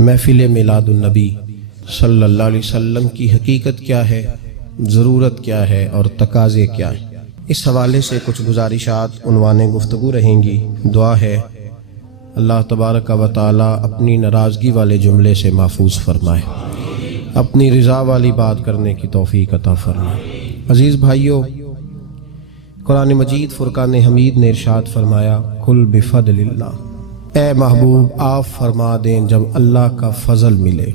محفل میلاد النبی صلی اللہ علیہ وسلم کی حقیقت کیا ہے، ضرورت کیا ہے اور تقاضے کیا ہیں، اس حوالے سے کچھ گزارشات عنوان گفتگو رہیں گی۔ دعا ہے اللہ تبارک و تعالی اپنی ناراضگی والے جملے سے محفوظ فرمائے، اپنی رضا والی بات کرنے کی توفیق عطا فرمائے۔ عزیز بھائیو، قرآن مجید فرقان حمید نے ارشاد فرمایا قل بفضل اللہ، اے محبوب آپ فرما دیں جب اللہ کا فضل ملے،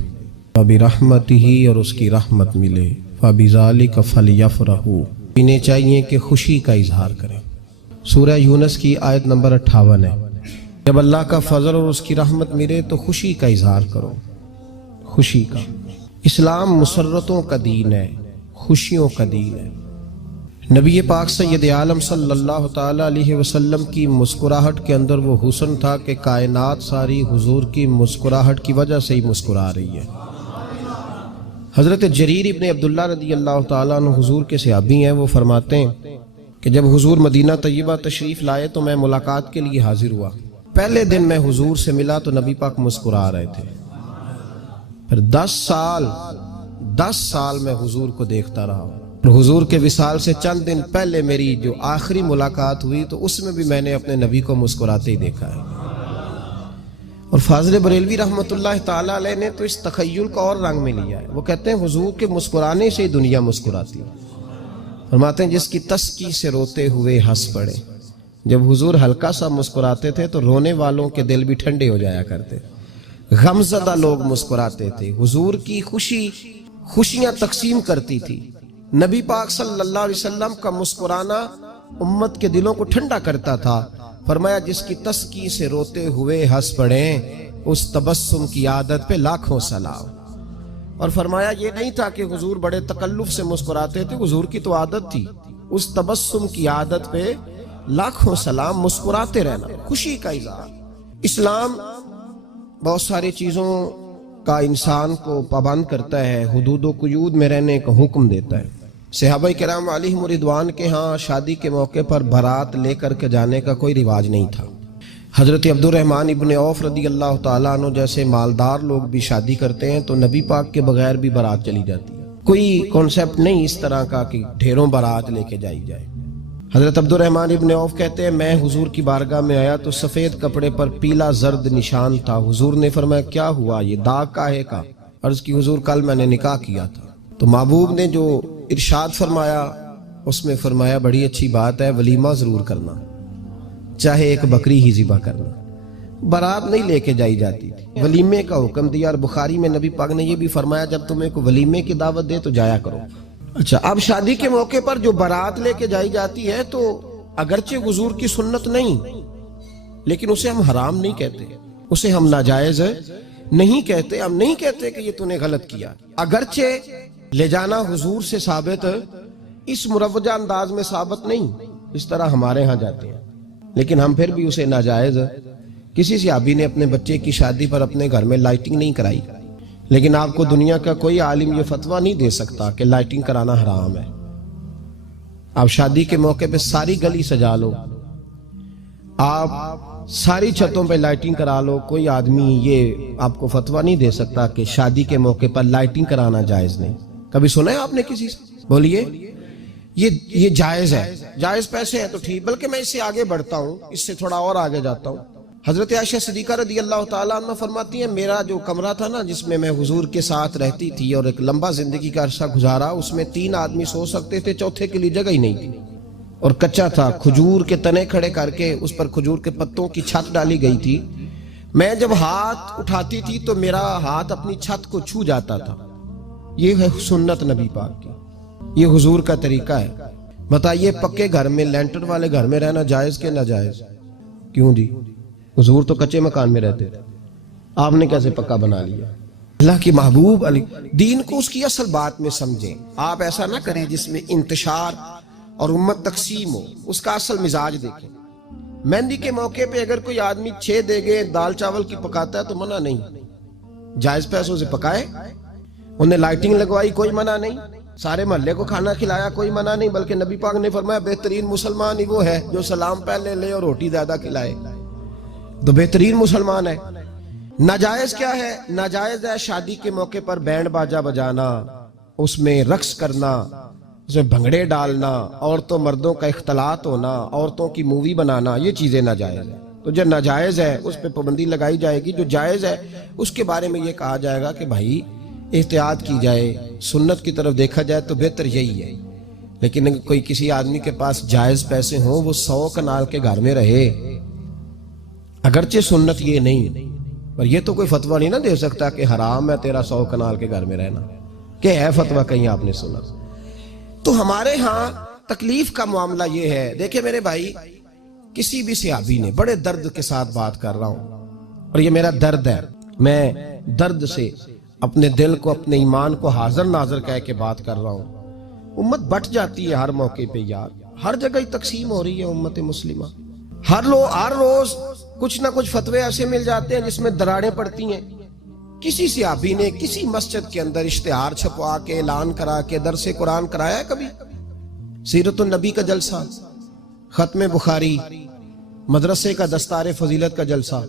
وبرحمتہ اور اس کی رحمت ملے، فبذالک فلیفرحوا، انہیں چاہیے کہ خوشی کا اظہار کریں۔ سورہ یونس کی آیت نمبر 58 ہے، جب اللہ کا فضل اور اس کی رحمت ملے تو خوشی کا اظہار کرو، خوشی کا۔ اسلام مسرتوں کا دین ہے، خوشیوں کا دین ہے۔ نبی پاک سید عالم صلی اللہ تعالی علیہ وسلم کی مسکراہٹ کے اندر وہ حسن تھا کہ کائنات ساری حضور کی مسکراہٹ کی وجہ سے ہی مسکرا رہی ہے۔ حضرت جریر ابن عبداللہ رضی اللہ تعالیٰ عنہ حضور کے صحابی ہیں، وہ فرماتے ہیں کہ جب حضور مدینہ طیبہ تشریف لائے تو میں ملاقات کے لیے حاضر ہوا۔ پہلے دن میں حضور سے ملا تو نبی پاک مسکرا رہے تھے، پھر 10 سال میں حضور کو دیکھتا رہا، اور حضور کے وصال سے چند دن پہلے میری جو آخری ملاقات ہوئی تو اس میں بھی میں نے اپنے نبی کو مسکراتے ہی دیکھا ہے۔ اور فاضل بریلوی رحمۃ اللہ تعالی علیہ نے تو اس تخیل کا اور رنگ میں لیا ہے۔ وہ کہتے ہیں حضور کے مسکرانے سے ہی دنیا مسکراتی ہے۔ فرماتے ہیں جس کی تسکی سے روتے ہوئے ہنس پڑے۔ جب حضور ہلکا سا مسکراتے تھے تو رونے والوں کے دل بھی ٹھنڈے ہو جایا کرتے، غمزدہ لوگ مسکراتے تھے۔ حضور کی خوشیاں تقسیم کرتی تھی۔ نبی پاک صلی اللہ علیہ وسلم کا مسکرانا امت کے دلوں کو ٹھنڈا کرتا تھا۔ فرمایا جس کی تسکی سے روتے ہوئے ہنس پڑیں اس تبسم کی عادت پہ لاکھوں سلام۔ اور فرمایا یہ نہیں تھا کہ حضور بڑے تکلف سے مسکراتے تھے، حضور کی تو عادت تھی، اس تبسم کی عادت پہ لاکھوں سلام، مسکراتے رہنا، خوشی کا اظہار۔ اسلام بہت ساری چیزوں کا انسان کو پابند کرتا ہے، حدود و قیود میں رہنے کا حکم دیتا ہے۔ صحابہ کرام علیہم رضوان کے ہاں شادی کے موقع پر بارات لے کر کے جانے کا کوئی رواج نہیں تھا۔ حضرت عبد الرحمن ابن عوف رضی اللہ تعالیٰ عنہ جیسے مالدار لوگ بھی شادی کرتے ہیں تو نبی پاک کے بغیر بھی بارات چلی جاتی ہے۔ کوئی کانسیپٹ نہیں اس طرح کا کہ ڈھیروں بارات لے کے جائی جائے۔ حضرت عبد الرحمن ابن عوف کہتے ہیں میں حضور کی بارگاہ میں آیا تو سفید کپڑے پر پیلا زرد نشان تھا۔ حضور نے فرمایا کیا ہوا، یہ داغ کاہے کا؟ عرض کی حضور کل میں نے نکاح کیا تھا۔ تو محبوب نے جو ارشاد فرمایا اس میں فرمایا بڑی اچھی بات ہے، ولیمہ ضرور کرنا، چاہے ایک بکری ہی ذبح کرنا۔ بارات نہیں لے کے جائی جاتی تھی، ولیمے کا حکم دیا۔ اور بخاری میں نبی پاک نے یہ بھی فرمایا جب تمہیں کو ولیمے کی دعوت دے تو جایا کرو۔ اچھا، اب شادی کے موقع پر جو بارات لے کے جائی جاتی ہے تو اگرچہ حضور کی سنت نہیں، لیکن اسے ہم حرام نہیں کہتے، اسے ہم ناجائز نہیں کہتے، ہم نہیں کہتے کہ یہ تو نے غلط کیا۔ اگرچہ لے جانا حضور سے ثابت اس مروجہ انداز میں ثابت نہیں، اس طرح ہمارے ہاں جاتے ہیں، لیکن ہم پھر بھی اسے ناجائز۔ کسی صحابی نے اپنے بچے کی شادی پر اپنے گھر میں لائٹنگ نہیں کرائی، لیکن آپ کو دنیا کا کوئی عالم یہ فتویٰ نہیں دے سکتا کہ لائٹنگ کرانا حرام ہے۔ آپ شادی کے موقع پہ ساری گلی سجا لو، آپ ساری چھتوں پہ لائٹنگ کرا لو، کوئی آدمی یہ آپ کو فتویٰ نہیں دے سکتا کہ شادی کے موقع پر لائٹنگ کرانا جائز نہیں۔ کبھی سنا ہے آپ نے کسی سے؟ بولیے یہ جائز ہے، جائز پیسے ہیں تو ٹھیک، بلکہ میں اس سے آگے بڑھتا ہوں، اس سے تھوڑا اور آگے جاتا ہوں۔ حضرت عائشہ صدیقہ رضی اللہ تعالیٰ عنہ فرماتی ہیں میرا جو کمرہ تھا نا جس میں میں حضور کے ساتھ رہتی تھی اور ایک لمبا زندگی کا عرصہ گزارا، اس میں 3 آدمی سو سکتے تھے، چوتھے کے لیے جگہ ہی نہیں تھی، اور کچا تھا، کھجور کے تنے کھڑے کر کے اس پر کھجور کے پتوں کی چھت ڈالی گئی تھی۔ میں جب ہاتھ اٹھاتی تھی تو میرا ہاتھ اپنی چھت کو چھو جاتا تھا۔ یہ ہے سنت نبی پاک کی، یہ حضور کا طریقہ ہے۔ بتائیے پکے گھر میں، لینٹر والے گھر میں رہنا جائز کہ ناجائز؟ کیوں جی، حضور تو کچے مکان میں رہتے تھے، آپ نے کیسے پکا بنا لیا؟ اللہ کی محبوب علی دین کو اس کی اصل بات میں سمجھیں۔ آپ ایسا نہ کریں جس میں انتشار اور امت تقسیم ہو، اس کا اصل مزاج دیکھیں۔ مہندی کے موقع پہ اگر کوئی آدمی 6 دیگیں دال چاول کی پکاتا ہے تو منع نہیں، جائز پیسوں سے پکائے۔ انہیں لائٹنگ لگوائی، کوئی منع نہیں، سارے محلے کو کھانا کھلایا، کوئی منع نہیں، بلکہ نبی پاک نے فرمایا بہترین مسلمان ہی وہ ہے جو سلام پہلے لے اور روٹی زیادہ کھلائے، تو بہترین مسلمان ہے۔ ناجائز کیا ہے؟ ناجائز ہے شادی کے موقع پر بینڈ باجا بجانا، اس میں رقص کرنا، اس میں بھنگڑے ڈالنا، عورتوں مردوں کا اختلاط ہونا، عورتوں کی مووی بنانا، یہ چیزیں ناجائز ہیں۔ تو جو ناجائز ہے اس پہ پابندی لگائی جائے گی، جو جائز ہے اس کے بارے میں یہ کہا جائے گا کہ بھائی احتیاط کی جائے، سنت کی طرف دیکھا جائے تو بہتر یہی ہے۔ لیکن اگر کوئی کسی آدمی کے پاس جائز پیسے ہوں، وہ 100 کنال کے گھر میں رہے، اگرچہ سنت یہ نہیں، پر یہ تو کوئی فتویٰ نہیں نہ دے سکتا کہ حرام ہے تیرا 100 کنال کے گھر میں رہنا، کہ ہے فتویٰ کہیں آپ نے سنا؟ تو ہمارے ہاں تکلیف کا معاملہ یہ ہے۔ دیکھیں میرے بھائی، کسی بھی صحابی نے، بڑے درد کے ساتھ بات کر رہا ہوں اور یہ میرا درد ہے، میں درد سے اپنے دل کو، اپنے ایمان کو حاضر ناظر کہہ کے بات کر رہا ہوں۔ امت بٹ جاتی ہے ہر موقع پہ یار، ہر جگہ ہی تقسیم ہو رہی ہے امت مسلمہ، ہر روز کچھ نہ کچھ فتوے ایسے مل جاتے ہیں جس میں دراڑیں پڑتی ہیں۔ کسی صحابی نے کسی مسجد کے اندر اشتہار چھپوا کے، اعلان کرا کے درس قرآن کرایا ہے کبھی؟ سیرت النبی کا جلسہ، ختم بخاری، مدرسے کا دستار فضیلت کا جلسہ،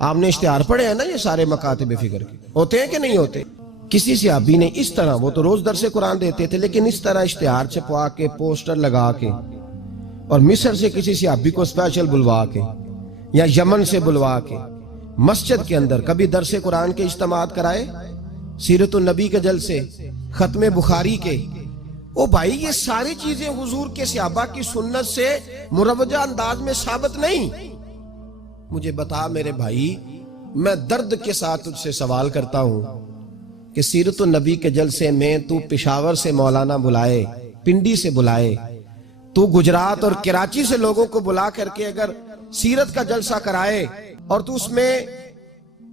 آپ نے اشتہار پڑھے ہیں نا؟ یہ سارے مکاتب فکر کے ہوتے ہیں کہ نہیں ہوتے؟ کسی صحابی نے اس طرح، وہ تو روز درس قرآن دیتے تھے، لیکن اس طرح اشتہار چھپوا کے، پوسٹر لگا کے، اور مصر سے کسی صحابی کو اسپیشل بلوا کے یا یمن سے بلوا کے مسجد کے اندر کبھی درس قرآن کے اجتماعات کرائے، سیرت النبی کے جلسے، ختم بخاری کے؟ او بھائی، یہ ساری چیزیں حضور کے صحابہ کی سنت سے مروجہ انداز میں ثابت نہیں۔ مجھے بتا میرے بھائی، میں درد کے ساتھ تجھ سے سوال کرتا ہوں کہ سیرت النبی کے جلسے میں تو پشاور سے مولانا بلائے، پنڈی سے بلائے، تو گجرات اور کراچی سے لوگوں کو بلا کر کے اگر سیرت کا جلسہ کرائے، اور تو اس میں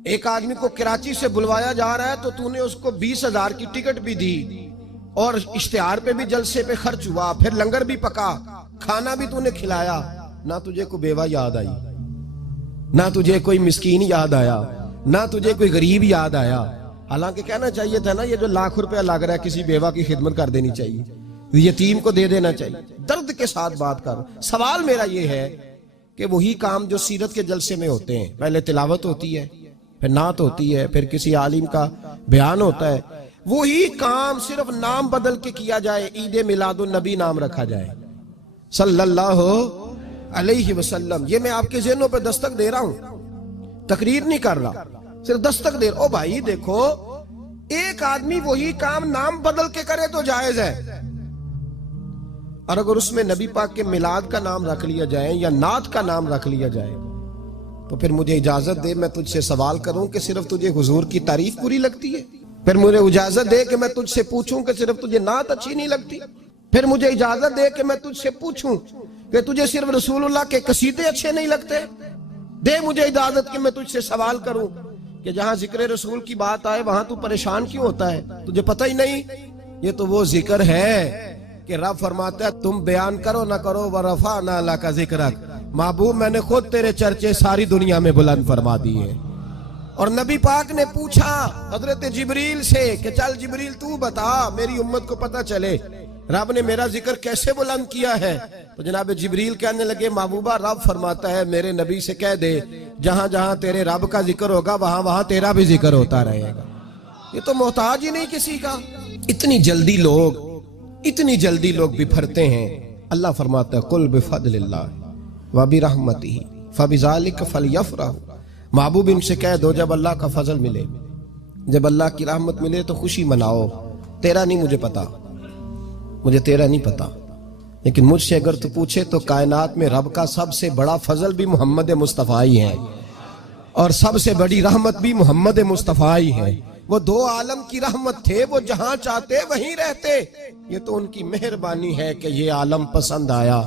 ایک آدمی کو کراچی سے بلوایا جا رہا ہے تو تو نے اس کو 20,000 کی ٹکٹ بھی دی، اور اشتہار پہ بھی جلسے پہ خرچ ہوا، پھر لنگر بھی پکا، کھانا بھی تو نے کھلایا، نہ تجھے کوئی بیوہ یاد آئی، نہ تجھے کوئی مسکین یاد آیا، نہ تجھے کوئی غریب یاد آیا؟ حالانکہ کہنا چاہیے تھا نا، یہ جو ₹1,00,000 لگ رہا ہے کسی بیوہ کی خدمت کر دینی چاہیے، یتیم کو دے دینا چاہیے۔ درد کے ساتھ بات کر، سوال میرا یہ ہے کہ وہی کام جو سیرت کے جلسے میں ہوتے ہیں، پہلے تلاوت ہوتی ہے، پھر نعت ہوتی ہے، پھر کسی عالم کا بیان ہوتا ہے، وہی کام صرف نام بدل کے کیا جائے، عید میلاد النبی نام رکھا جائے صلی اللہ علیہ وسلم۔ یہ میں آپ کے ذہنوں پہ دستک دے رہا ہوں، تقریر نہیں کر رہا، صرف دستک دے رہا۔ او بھائی دیکھو، ایک آدمی وہی کام نام بدل کے کرے تو جائز ہے، اور اگر اس میں نبی پاک کے میلاد کا نام رکھ لیا جائے یا نعت کا نام رکھ لیا جائے تو پھر مجھے اجازت دے میں تجھ سے سوال کروں کہ صرف تجھے حضور کی تعریف پوری لگتی ہے؟ پھر مجھے اجازت دے کہ میں تجھ سے پوچھوں کہ صرف تجھے نعت اچھی نہیں لگتی؟ پھر مجھے اجازت دے کہ میں تجھ سے پوچھوں کہ تجھے صرف رسول اللہ کے قصیدے اچھے نہیں لگتے؟ دے مجھے اجازت کہ میں تجھ سے سوال کروں کہ جہاں ذکر رسول کی بات آئے وہاں تو پریشان کیوں ہوتا ہے؟ تجھے پتہ ہی نہیں یہ تو وہ ذکر ہے کہ رب فرماتا ہے تم بیان کرو نہ کرو وَرَفَعْنَا لَكَ ذِكْرَكَ، محبوب میں نے خود تیرے چرچے ساری دنیا میں بلند فرما دیے۔ اور نبی پاک نے پوچھا حضرت جبریل سے کہ چل جبریل تو بتا میری امت کو پتہ چلے رب نے میرا ذکر کیسے بلند کیا ہے؟ تو جناب جبریل کہنے لگے محبوبہ رب فرماتا ہے میرے نبی سے کہہ دے جہاں جہاں تیرے رب کا ذکر ہوگا وہاں وہاں تیرا بھی ذکر ہوتا رہے گا۔ یہ تو محتاج ہی نہیں کسی کا۔ اتنی جلدی لوگ بپھرتے ہیں۔ اللہ فرماتا ہے قل بفضل اللہ وبرحمتہ فبذلک فلیفرحوا، محبوب ان سے کہہ دو جب اللہ کا فضل ملے، جب اللہ کی رحمت ملے تو خوشی مناؤ۔ تیرا نہیں مجھے پتا، مجھے تیرا نہیں پتا، لیکن مجھ سے اگر تو پوچھے تو کائنات میں رب کا سب سے بڑا فضل بھی محمد مصطفیٰ ہی ہے، اور سب سے بڑی رحمت بھی محمد مصطفیٰ ہی ہے۔ وہ دو عالم کی رحمت تھے، وہ جہاں چاہتے وہیں رہتے، یہ تو ان کی مہربانی ہے کہ یہ عالم پسند آیا۔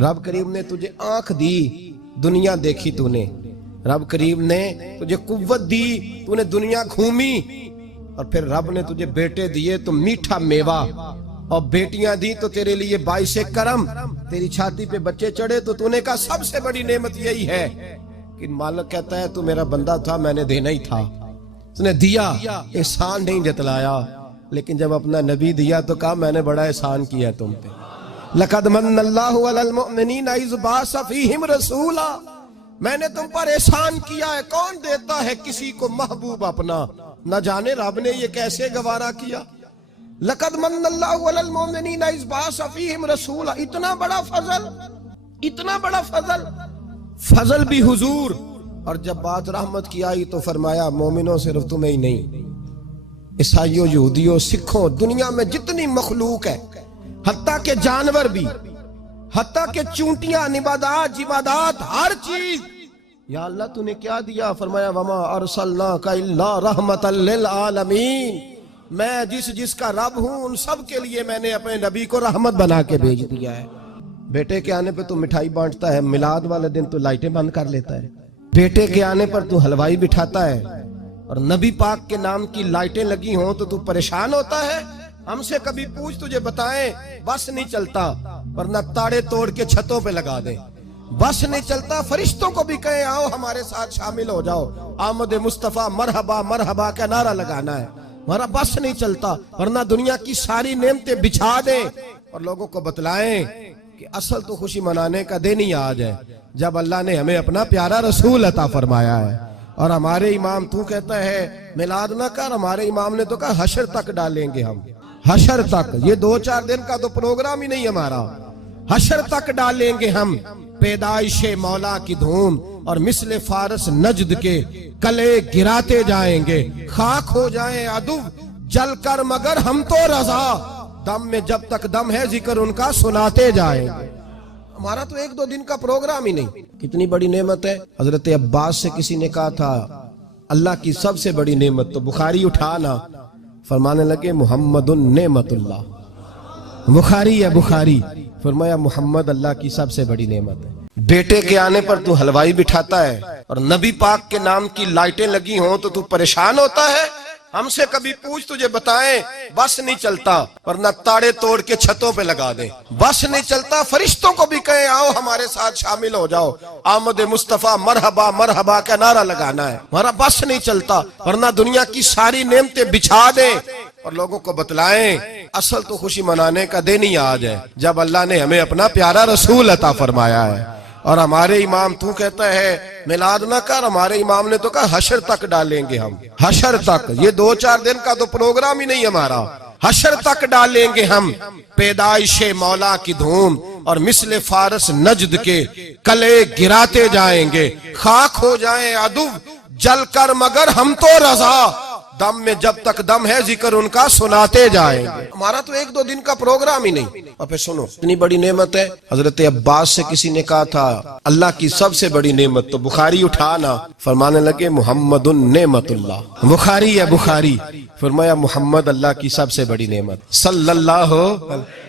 رب کریم نے تجھے آنکھ دی، دنیا دیکھی تو نے، رب کریم نے تجھے قوت دی، تو نے دنیا گھومی، اور پھر رب نے تجھے بیٹے دیے تو میٹھا میوہ، اور بیٹیاں دی تو تیرے لیے باعث کرم، تیری چھاتی پہ بچے چڑھے تو نے کہا سب سے بڑی نعمت یہی ہے۔ کہ مالک کہتا ہے تو میرا بندہ تھا، میں نے دینا ہی تھا، اس نے دیا، احسان نہیں جتلایا، لیکن جب اپنا نبی دیا تو کہا میں نے بڑا احسان کیا تم پہ۔ لَقَدْ مَنَّ اللَّهُ عَلَى الْمُؤْمِنِينَ إِذْ بَعَثَ فِيهِمْ رَسُولًا، میں نے تم پر احسان کیا ہے. کون دیتا ہے کسی کو محبوب اپنا؟ نہ جانے رب نے یہ کیسے گوارا کیا. لقد من اللہ علی المؤمنین اذ بعث فیہم رسولا. اتنا بڑا فضل، اتنا بڑا فضل، فضل بھی حضور. اور جب بات رحمت کی آئی تو فرمایا مومنوں صرف تمہیں ہی نہیں، عیسائیوں، یہودیوں، سکھوں، دنیا میں جتنی مخلوق ہے، حتیٰ کہ جانور بھی، حتیٰ کہ چونٹیاں، نباتات، جمادات، ہر چیز. یا اللہ تو نے کیا دیا؟ فرمایا وما ارسلناک الا رحمتا للعالمین. میں جس کا رب ہوں ان سب کے لیے میں نے اپنے نبی کو رحمت بنا کے بھیج دیا ہے. بیٹے کے آنے پہ تو مٹھائی بانٹتا ہے، میلاد والے دن تو لائٹیں بند کر لیتا ہے. بیٹے کے آنے پر تو حلوائی بٹھاتا ہے، اور نبی پاک کے نام کی لائٹیں لگی ہوں تو پریشان ہوتا ہے. ہم سے کبھی پوچھ، تجھے بتائیں بس نہیں چلتا، ورنہ تاڑے توڑ کے چھتوں پہ لگا دیں. بس نہیں چلتا، فرشتوں کو بھی کہیں آؤ ہمارے ساتھ شامل ہو جاؤ، آمد مصطفیٰ مرحبا مرحبا کا نعرہ لگانا ہے. ہمارا بس نہیں چلتا، ورنہ دنیا کی ساری نعمتیں بچھا دیں اور لوگوں کو بتلائیں کہ اصل تو خوشی منانے کا دن ہی آج ہے جب اللہ نے ہمیں اپنا پیارا رسول عطا فرمایا ہے. اور ہمارے امام، تو کہتا ہے میلاد نہ کر، ہمارے امام نے تو کہا حشر تک ڈالیں گے ہم. حشر تک، یہ 2-4 دن کا تو پروگرام ہی نہیں ہمارا. حشر تک ڈالیں گے ہم پیدائش مولا کی دھوم، اور مثل فارس نجد کے کلے گراتے جائیں گے. خاک ہو جائیں عدو جل کر مگر ہم تو رضا، دم میں جب تک دم ہے ذکر ان کا سناتے جائیں گے. ہمارا تو 1-2 دن کا پروگرام ہی نہیں. کتنی بڑی نعمت ہے. حضرت عباس سے کسی نے کہا تھا اللہ کی سب سے بڑی نعمت، تو بخاری اٹھانا، فرمانے لگے محمد نعمت اللہ. بخاری ہے بخاری. فرمایا محمد اللہ کی سب سے بڑی نعمت ہے. بیٹے کے آنے پر تو حلوائی بٹھاتا ہے، اور نبی پاک کے نام کی لائٹیں لگی ہوں تو پریشان ہوتا ہے. ہم سے کبھی پوچھ، تجھے بتائیں بس نہیں چلتا، ورنہ تاڑے توڑ کے چھتوں پہ لگا دیں. بس نہیں چلتا، فرشتوں کو بھی کہیں آؤ ہمارے ساتھ شامل ہو جاؤ، آمد مصطفیٰ مرحبا مرحبا کا نعرہ لگانا ہے. ہمارا بس نہیں چلتا، ورنہ دنیا کی ساری نعمتیں بچھا دیں اور لوگوں کو بتلائیں اصل تو خوشی منانے کا دن ہی آج ہے جب اللہ نے ہمیں اپنا پیارا رسول عطا فرمایا ہے. اور ہمارے امام، تو کہتا ہے میلاد نہ کر، ہمارے امام نے تو کہا حشر تک ڈالیں گے ہم. حشر تک، یہ 2-4 دن کا تو پروگرام ہی نہیں ہمارا. حشر تک ڈالیں گے ہم پیدائش مولا کی دھوم، اور مثل فارس نجد کے کلے گراتے جائیں گے. خاک ہو جائیں عدو جل کر مگر ہم تو رضا، دم میں جب تک دم ہے ذکر ان کا سناتے جائیں گے. ہمارا تو 1-2 دن کا پروگرام ہی نہیں. اور پھر سنو، اتنی بڑی نعمت ہے. حضرت عباس سے کسی نے کہا تھا اللہ کی سب سے بڑی نعمت، تو بخاری اٹھانا، فرمانے لگے محمد نعمت اللہ. بخاری ہے بخاری. فرمایا محمد اللہ کی سب سے بڑی نعمت صلی اللہ،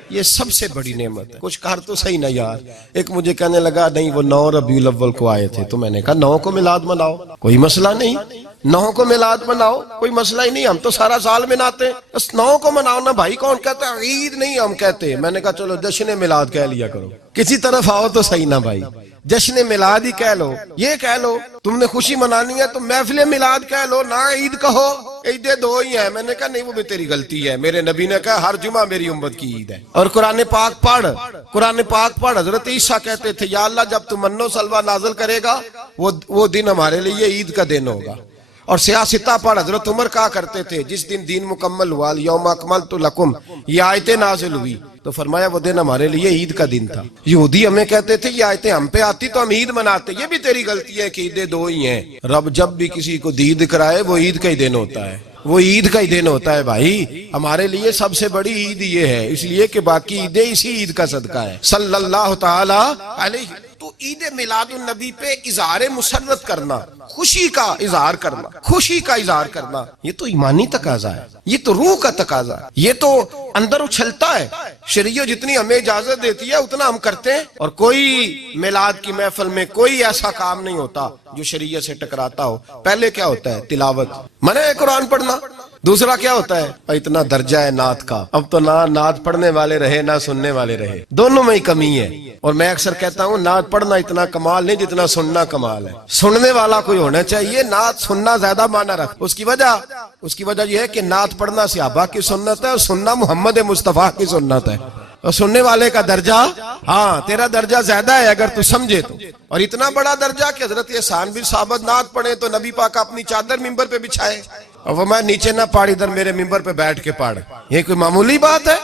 یہ سب سے بڑی نعمت ہے. کچھ کہا تو صحیح نہ یار. ایک مجھے کہنے لگا نہیں وہ 9 ربیع الاول کو آئے تھے، تو میں نے کہا 9 کو میلاد مناؤ، کوئی مسئلہ نہیں. 9 کو میلاد مناؤ، کوئی مسئلہ ہی نہیں. ہم تو سارا سال مناتے، بس 9 کو مناؤ نا بھائی. کون کہتا ہے عید نہیں ہم کہتے؟ میں نے کہا چلو جشن میلاد کہہ لیا کرو، کسی طرف آؤ تو صحیح نا بھائی. جشن میلاد ہی کہہ لو. یہ کہہ لو تم نے خوشی منانی ہے تو محفل میلاد کہہ لو، نہ عید کہو. عیدیں 2 ہی ہیں. میں نے کہا نہیں وہ بھی تیری غلطی ہے. میرے نبی نے کہا ہر جمعہ میری امت کی عید ہے. اور قرآن پاک پڑھ، قرآن پاک پڑھ. حضرت عیسیٰ کہتے تھے یا اللہ جب تو من و سلوہ نازل کرے گا وہ دن ہمارے لیے عید کا دن ہوگا. اور سیاستہ پڑھ. حضرت عمر کہا کرتے تھے جس دن دین مکمل ہوا یوم اکملت لکم، یہ آیتیں نازل ہوئی تو فرمایا وہ دن ہمارے لیے عید کا دن تھا. یہودی ہمیں کہتے تھے یہ آیتیں ہم پہ آتی تو ہم عید مناتے. یہ بھی تیری غلطی ہے کہ عیدیں 2 ہی ہیں. رب جب بھی کسی کو دید کرائے وہ عید کا ہی دن ہوتا ہے، وہ عید کا ہی دن ہوتا ہے بھائی. ہمارے لیے سب سے بڑی عید یہ ہے، اس لیے کہ باقی عیدیں اسی عید کا صدقہ ہے صلی اللہ تعالی علیہ. تو عید میلاد النبی پہ اظہار مسرت کرنا، خوشی کا اظہار کرنا، خوشی کا اظہار کرنا، یہ تو ایمانی تقاضا ہے، یہ تو روح کا تقاضا ہے، یہ تو اندر اچھلتا ہے. شریعت جتنی ہمیں اجازت دیتی ہے اتنا ہم کرتے ہیں. اور کوئی میلاد کی محفل میں کوئی ایسا کام نہیں ہوتا جو شریعت سے ٹکراتا ہو. پہلے کیا ہوتا ہے؟ تلاوت، منع ہے قرآن پڑھنا. دوسرا کیا ہوتا ہے؟ اتنا درجہ ہے نعت کا، اب تو نہ نعت پڑھنے والے رہے نہ سننے والے رہے، دونوں میں ہی کمی ہے. اور میں اکثر کہتا ہوں نعت پڑھنا اتنا کمال نہیں جتنا سننا کمال ہے. سننے والا کوئی ہونا چاہیے، نعت سننا زیادہ معنی رکھ. اس کی وجہ یہ ہے کہ نعت پڑھنا صحابہ کی سنت ہے اور سننا محمد مصطفیٰ کی سنت ہے. اور سننے والے کا درجہ، ہاں تیرا درجہ زیادہ ہے اگر تو سمجھے تو. اور اتنا بڑا درجہ کہ حضرت احسان بن ثابت نعت پڑھے تو نبی پاک اپنی چادر ممبر پہ بچھائے اور وہ میں نیچے نہ پاڑ، ادھر میرے ممبر پہ بیٹھ کے پاڑ. یہ کوئی معمولی بات ہے؟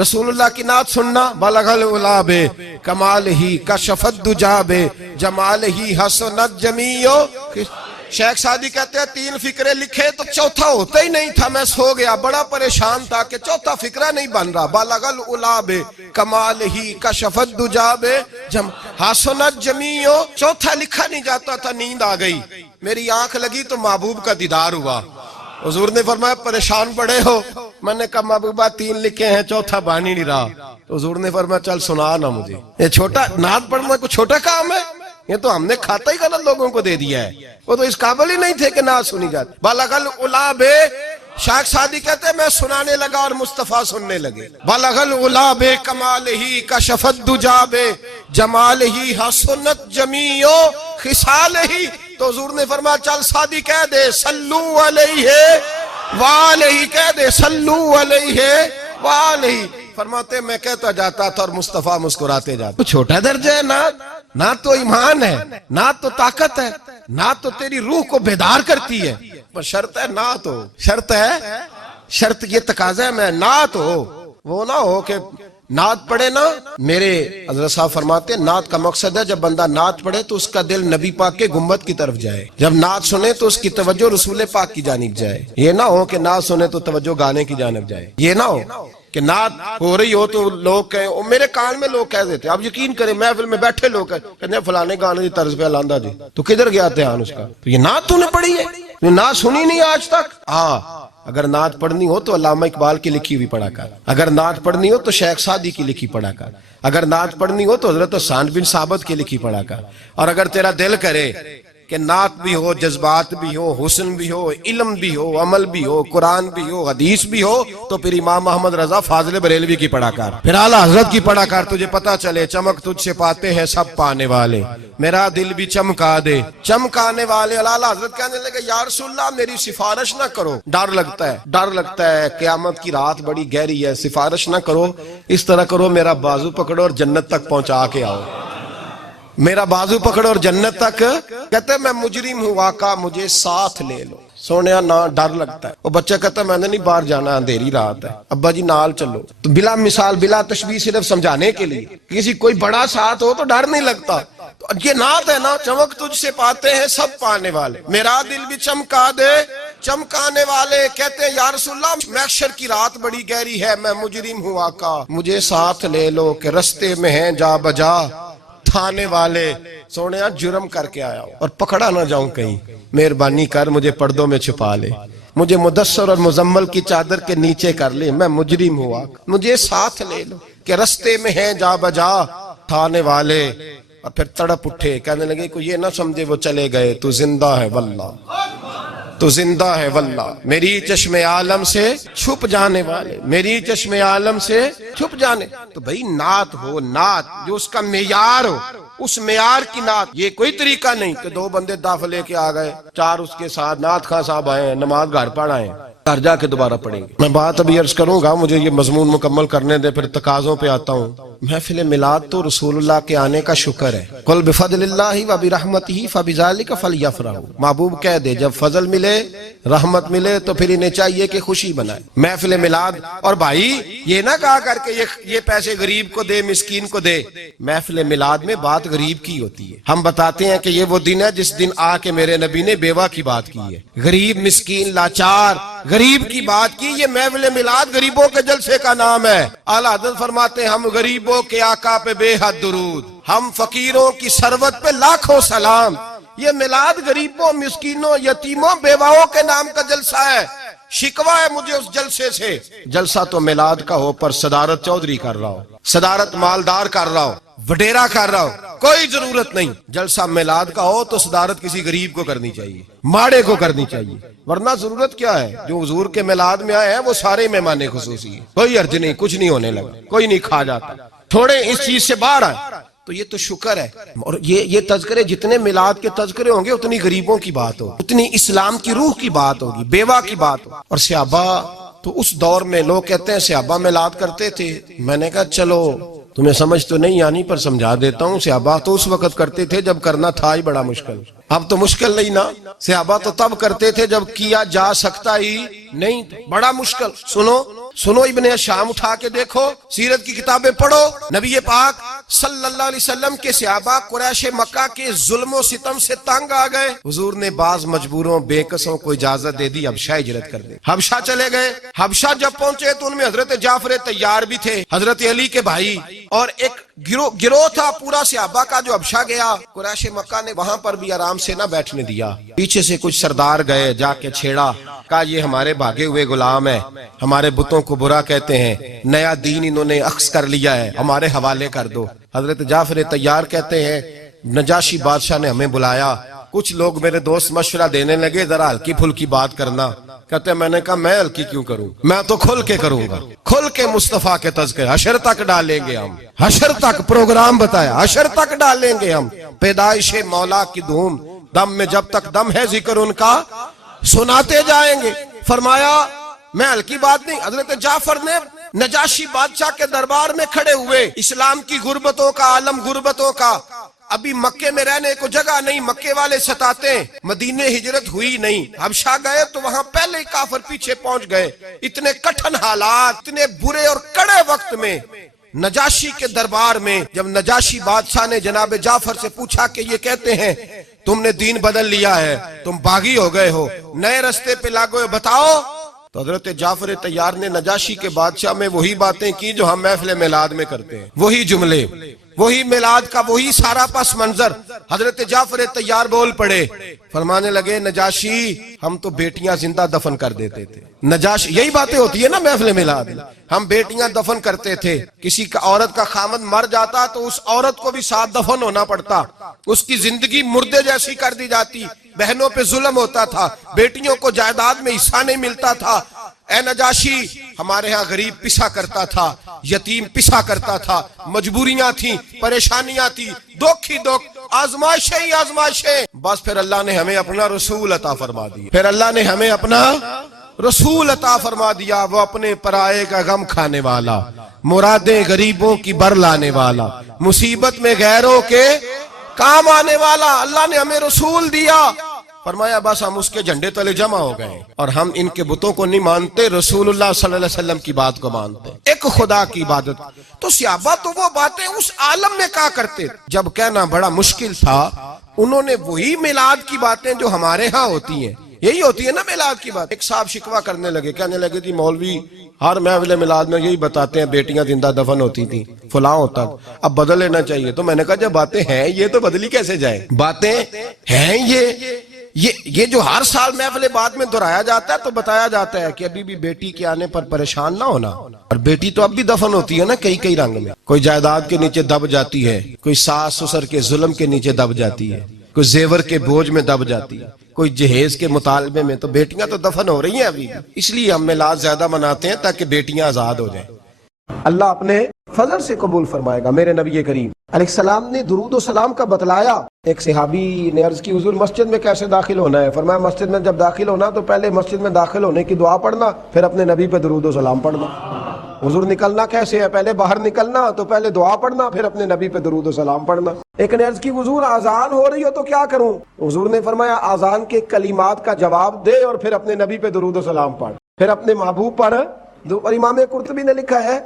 رسول اللہ کی نعت سننا. بلغ العلا بے کمال ہی کشفت دجا بے جمال ہی حسنت جمیع. شیخ سعدی کہتے ہیں 3 فقرے لکھے تو چوتھا ہوتا ہی نہیں تھا، میں سو گیا، بڑا پریشان تھا کہ چوتھا فقرہ نہیں بن رہا. بلغ العلا بے کمال ہی کشفت دجا بے حسنت جمیع. چوتھا لکھا نہیں جاتا تھا، نیند آ گئی، میری آنکھ لگی تو محبوب کا دیدار ہوا. حضور نے فرمایا پریشان پڑے ہو؟ میں نے کہا محبوبہ 3 لکھے ہیں، چوتھا بان ہی نہیں رہا. تو حضور نے فرمایا چل سنا نا مجھے. یہ چھوٹا نعت پڑھنا کوئی چھوٹا کام ہے؟ یہ تو ہم نے کھاتا ہی غلط لوگوں کو دے دیا ہے. وہ تو اس قابل ہی نہیں تھے کہ نعت سنی جاتی. بلغ العلا بے، شیخ سعدی کہتے ہیں میں سنانے لگا اور مصطفیٰ سننے لگے. بلغ العلا بے کمال ہی کشفت دجا بے جمال ہی حسنت جمیع خصال ہی. تو حضور نے فرمایا چل سعدی کہہ دے صلو علیہ وآلہ، کہہ دے صلو علیہ وآلہ. فرماتے میں کہتا جاتا تھا اور مصطفیٰ مسکراتے جاتا. چھوٹا درجہ ہے نعت؟ نعت تو ایمان ہے، نعت تو طاقت ہے، نعت تو تیری روح کو بیدار کرتی ہے. پر شرط ہے نعت ہو، شرط ہے، شرط یہ تقاضا ہے میں نعت ہو. وہ نہ ہو کہ نعت پڑھے نا. میرے حضرت صاحب فرماتے ہیں نعت کا مقصد ہے جب بندہ نعت پڑھے تو اس کا دل نبی پاک کے گنبد کی طرف جائے، جب نعت سنے تو اس کی توجہ رسول پاک کی جانب جائے. یہ نہ ہو کہ نعت سنے تو توجہ گانے کی جانب جائے. یہ نہ ہو کہ نعت ہو رہی ہو تو لوگ کہیں، میرے کان میں لوگ کہہ دیتے، آپ یقین کریں محفل میں بیٹھے لوگ کہتے ہیں فلانے گانے دی طرز پہ لاندہ جی، تو کدھر گیا دھیان اس کا؟ تو یہ نعت تو نے پڑھی ہے، یہ نعت سنی نہیں آج تک. ہاں اگر نعت پڑھنی ہو تو علامہ اقبال کی لکھی ہوئی پڑھا کر، اگر نعت پڑھنی ہو تو شیخ سعدی کی لکھی پڑھا کر، اگر نعت پڑھنی ہو تو حضرت احسان بن ثابت کی لکھی پڑھا کر. اور اگر تیرا دل کرے کہ نعت بھی ہو، جذبات بھی ہو، حسن بھی ہو، علم بھی ہو، عمل بھی ہو، قرآن بھی ہو، حدیث بھی ہو، تو پھر امام محمد رضا فاضل بریلوی کی پڑھا کر، پھر اعلیٰ حضرت کی پڑھا کر. تجھے پتا چلے چمک تجھ سے پاتے ہیں سب پانے والے، میرا دل بھی چمکا دے چمکانے والے. اعلیٰ حضرت کہنے لگے یا رسول اللہ میری سفارش نہ کرو، ڈر لگتا ہے، ڈر لگتا ہے، قیامت کی رات بڑی گہری ہے، سفارش نہ کرو، اس طرح کرو میرا بازو پکڑو اور جنت تک پہنچا کے آؤ، میرا بازو پکڑو اور جنت تک. کہتے میں مجرم ہوں آقا مجھے ساتھ لے لو. سونیا نہ ڈر لگتا ہے. وہ بچہ کہتا ہے میں نے نہیں باہر جانا، اندھیری رات ہے، ابا جی نال چلو. تو بلا مثال بلا تشبیہ صرف سمجھانے کے لیے، کسی کوئی بڑا ساتھ ہو تو ڈر نہیں لگتا. تو یہ نعت ہے نا، چمک تجھ سے پاتے ہیں سب پانے والے، میرا دل بھی چمکا دے چمکانے والے. کہتے ہیں یا رسول اللہ محشر کی رات بڑی گہری ہے، میں مجرم ہوں آقا مجھے ساتھ لے لو کہ رستے میں ہیں جا بجا تھانے والے. سونیا جرم کر کے آیا ہوں اور پکڑا نہ جاؤں کہیں، مہربانی کر مجھے پردوں میں چھپا لے، مجھے مدثر اور مزمل کی چادر کے نیچے کر لے، میں مجرم ہوا، مجھے ساتھ لے لو کہ رستے میں ہیں جا بجا تھانے والے. اور پھر تڑپ اٹھے، کہنے لگے کوئی یہ نہ سمجھے وہ چلے گئے، تو زندہ ہے واللہ، تو زندہ ہے واللہ، میری چشم عالم سے چھپ جانے والے، میری چشم عالم سے چھپ جانے. تو بھئی نعت ہو، نعت جو اس کا معیار ہو، اس معیار کی نعت. یہ کوئی طریقہ نہیں کہ 2 بندے دف لے کے آ گئے، 4 اس کے ساتھ نعت خاں صاحب آئے ہیں، نماز گھر پڑھ آئے ہیں، گھر جا کے دوبارہ پڑھیں گے. میں بات ابھی عرض کروں گا، مجھے یہ مضمون مکمل کرنے دے، پھر تقاضوں پہ آتا ہوں. محفل میلاد تو رسول اللہ کے آنے کا شکر ہے. قل بفضل اللہ وبرحمتہ فبذلک فلیفرحوا. محبوب کہہ دے جب فضل ملے، رحمت ملے تو پھر انہیں چاہیے کہ خوشی بنائے. محفل میلاد، اور بھائی یہ نہ کہا کر کے یہ پیسے غریب کو دے، مسکین کو دے. محفل میلاد میں بات غریب کی ہوتی ہے. ہم بتاتے ہیں کہ یہ وہ دن ہے جس دن آ کے میرے نبی نے بیوہ کی بات کی ہے، غریب مسکین لاچار غریب کی بات کی. یہ محفل میلاد غریبوں کے جلسے کا نام ہے. اعلیٰ حضرت فرماتے ہیں ہم غریبوں کے آقا پہ بے حد درود، ہم فقیروں کی ثروت پہ لاکھوں سلام. یہ میلاد غریبوں، مسکینوں، یتیموں، بیواؤں کے نام کا جلسہ ہے. شکوہ ہے مجھے اس جلسے سے. جلسہ تو میلاد کا ہو پر صدارت چودھری کر رہا ہو، صدارت مالدار کر رہا ہو، وڈیرا کر رہا ہو، کوئی ضرورت نہیں. جلسہ میلاد کا ہو تو صدارت کسی غریب کو کرنی چاہیے، ماڑے کو کرنی چاہیے. ورنہ ضرورت کیا ہے؟ جو حضور کے میلاد میں آئے ہیں وہ سارے مہمان خصوصی ہیں، کوئی حرج نہیں، کچھ نہیں ہونے لگا، کوئی نہیں کھا جاتا. تھوڑے اس چیز سے باہر آئے تو یہ تو شکر ہے. اور یہ تذکرے جتنے میلاد کے تذکرے ہوں گے اتنی غریبوں کی بات ہوگی، اتنی اسلام کی روح کی بات ہوگی، بیوہ کی بات ہوگی. اور صحابہ تو اس دور میں لوگ کہتے ہیں صحابہ میلاد کرتے تھے. میں نے کہا چلو تمہیں سمجھ تو نہیں آنی پر سمجھا دیتا ہوں. صحابہ تو اس وقت کرتے تھے جب کرنا تھا ہی بڑا مشکل. اب تو مشکل نہیں نا. صحابہ تو تب کرتے تھے جب کیا جا سکتا ہی نہیں، بڑا مشکل. سنو ابن شام اٹھا کے دیکھو، سیرت کی کتابیں پڑھو. نبی پاک صلی اللہ علیہ وسلم کے صحابہ قریش مکہ کے ظلم و ستم سے تنگ آ گئے. حضور نے بعض مجبوروں بے کسوں کو اجازت دے دی حبشہ ہجرت کر دے. حبشہ چلے گئے. حبشہ جب پہنچے تو ان میں حضرت جعفر طیار بھی تھے، حضرت علی کے بھائی، اور ایک گروہ تھا پورا صحابہ کا جو حبشہ گیا. قریش مکہ نے وہاں پر بھی آرام سے نہ بیٹھنے دیا. پیچھے سے کچھ سردار گئے، جا کے چھیڑا، کہا یہ ہمارے بھاگے ہوئے غلام ہے، ہمارے بتوں کو برا کہتے ہیں، نیا دین انہوں نے اخذ کر لیا ہے، ہمارے حوالے کر دو. حضرت جعفر طیار کہتے ہیں نجاشی بادشاہ نے ہمیں بلایا. کچھ لوگ میرے دوست مشورہ دینے لگے ذرا ہلکی پھلکی بات کرنا. کہتے ہیں میں نے کہا میں ہلکی کیوں کروں، میں تو کھل کے کروں گا، کھل کے مصطفیٰ کے تذکرے حشر تک ڈالیں گے ہم. حشر تک پروگرام بتایا، حشر تک ڈالیں گے ہم. پیدائش مولا کی دھوم، دم میں جب تک دم ہے ذکر ان کا سناتے جائیں گے. فرمایا میں ہلکی بات نہیں. حضرت جعفر نے نجاشی بادشاہ کے دربار میں کھڑے ہوئے، اسلام کی غربتوں کا عالم، غربتوں کا. ابھی مکے میں رہنے کو جگہ نہیں، مکے والے ستاتے ہیں، مدینے ہجرت ہوئی نہیں. حبشہ گئے تو وہاں پہلے ہی کافر پیچھے پہنچ گئے. اتنے کٹھن حالات، اتنے برے اور کڑے وقت میں نجاشی کے دربار میں جب نجاشی بادشاہ نے جناب جعفر سے پوچھا کہ یہ کہتے ہیں تم نے دین بدل لیا ہے، تم باغی ہو گئے ہو، نئے رستے پہ لاگو، بتاؤ. تو حضرت جعفر طیار نے نجاشی کے بادشاہ میں وہی باتیں کی جو ہم محفل میلاد میں کرتے ہیں، وہی جملے، وہی میلاد کا وہی سارا پس منظر. حضرت جعفر طیار بول پڑے، فرمانے لگے نجاشی ہم تو بیٹیاں زندہ دفن کر دیتے تھے. نجاشی یہی باتیں ہوتی ہے نا محفل میلاد، ہم بیٹیاں دفن کرتے تھے. کسی کا عورت کا خامد مر جاتا تو اس عورت کو بھی ساتھ دفن ہونا پڑتا، اس کی زندگی مردے جیسی کر دی جاتی. بہنوں پہ ظلم ہوتا تھا، بیٹیوں کو جائیداد میں حصہ نہیں ملتا تھا. اے نجاشی ہمارے ہاں غریب پسا کرتا تھا، یتیم پسا کرتا تھا، مجبوریاں تھیں، پریشانیاں تھیں، دکھ ہی دکھ، آزمائشیں ہی آزمائشیں. بس پھر اللہ نے ہمیں اپنا رسول عطا فرما دیا. پھر اللہ نے ہمیں اپنا رسول عطا فرما دیا، وہ اپنے پرائے کا غم کھانے والا، مرادیں غریبوں کی بر لانے والا، مصیبت میں غیروں کے کام آنے والا. اللہ نے ہمیں رسول دیا. فرمایا بس ہم اس کے جھنڈے تلے جمع ہو گئے اور ہم ان کے بتوں کو نہیں مانتے، رسول اللہ صلی اللہ علیہ وسلم کی بات کو مانتے، ایک خدا کی عبادت. تو صحابہ تو وہ باتیں اس عالم میں کہا کرتے جب کہنا بڑا مشکل تھا. انہوں نے وہی میلاد کی باتیں جو ہمارے ہاں ہوتی ہیں، یہی ہوتی ہے نا میلاد کی بات. ایک صاحب شکوہ کرنے لگے، کہنے لگے تھی مولوی ہر محفل میلاد میں یہی بتاتے ہیں بیٹیاں زندہ دفن ہوتی تھی، فلاں ہوتا، اب بدل لینا چاہیے. تو میں نے کہا جب باتیں ہیں یہ تو بدلی کیسے جائیں، باتیں ہیں یہ جو ہر سال محفل بعد میں دہرایا جاتا ہے تو بتایا جاتا ہے کہ ابھی بھی بیٹی کے آنے پر پریشان نہ ہونا. اور بیٹی تو اب بھی دفن ہوتی ہے نا کئی رنگ میں. کوئی جائیداد کے نیچے دب جاتی ہے، کوئی ساس سسر کے ظلم کے نیچے دب جاتی ہے، کوئی زیور کے بوجھ میں دب جاتی ہے، کوئی جہیز کے مطالبے میں. تو بیٹیاں تو دفن ہو رہی ہیں ابھی. اس لیے ہم میلاد زیادہ مناتے ہیں تاکہ بیٹیاں آزاد ہو جائیں. اللہ اپنے فضل سے قبول فرمائے گا. میرے نبی کریم علیہ السلام نے درود و سلام کا بتلایا. ایک صحابی نے عرض کی حضور مسجد میں کیسے داخل ہونا ہے؟ فرمایا مسجد میں جب داخل ہونا تو پہلے مسجد میں داخل ہونے کی دعا پڑھنا، پھر اپنے نبی پہ درود و سلام پڑھنا. حضور نکلنا کیسے ہے؟ پہلے باہر نکلنا تو پہلے دعا پڑھنا، پھر اپنے نبی پہ درود و سلام پڑھنا. ایک نے عرض کی حضور اذان ہو رہی ہو تو کیا کروں؟ حضور نے فرمایا اذان کے کلمات کا جواب دے اور پھر اپنے نبی پہ درود و سلام پڑھ، پھر اپنے محبوب پر. اور امام قرطبی نے لکھا ہے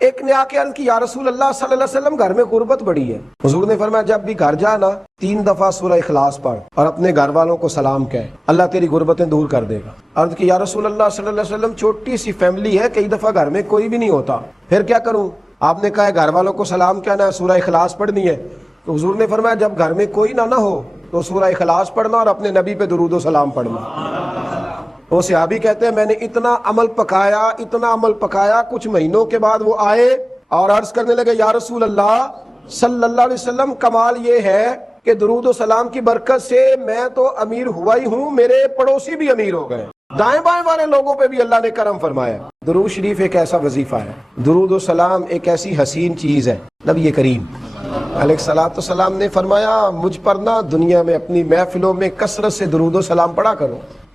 ایک نے آ کے عرض کی یا رسول اللہ صلی اللہ علیہ وسلم گھر میں غربت بڑی ہے. حضور نے فرمایا جب بھی گھر جانا 3 دفعہ سورہ اخلاص پڑھ اور اپنے گھر والوں کو سلام کہے، اللہ تیری غربتیں دور کر دے گا. عرض کی یا رسول اللہ صلی اللہ علیہ وسلم چھوٹی سی فیملی ہے، کئی دفعہ گھر میں کوئی بھی نہیں ہوتا، پھر کیا کروں؟ آپ نے کہا گھر والوں کو سلام کہنا ہے، سورہ اخلاص پڑھنی ہے. تو حضور نے فرمایا جب گھر میں کوئی نہ ہو تو سورہ اخلاص پڑھنا اور اپنے نبی پہ درود و سلام پڑھنا. وہ صحابی کہتے ہیں میں نے اتنا عمل پکایا، کچھ مہینوں کے بعد وہ آئے اور عرض کرنے لگے یا رسول اللہ صلی اللہ علیہ وسلم کمال یہ ہے کہ درود و سلام کی برکت سے میں تو امیر ہوا ہی ہوں، میرے پڑوسی بھی امیر ہو گئے، دائیں بائیں والے لوگوں پہ بھی اللہ نے کرم فرمایا. درود شریف ایک ایسا وظیفہ ہے، درود و سلام ایک ایسی حسین چیز ہے. نبی کریم علیہ السلام نے فرمایا مجھ پر نہ دنیا میں اپنی محفلوں میں کثرت سے درود و سلام پڑھا کرو.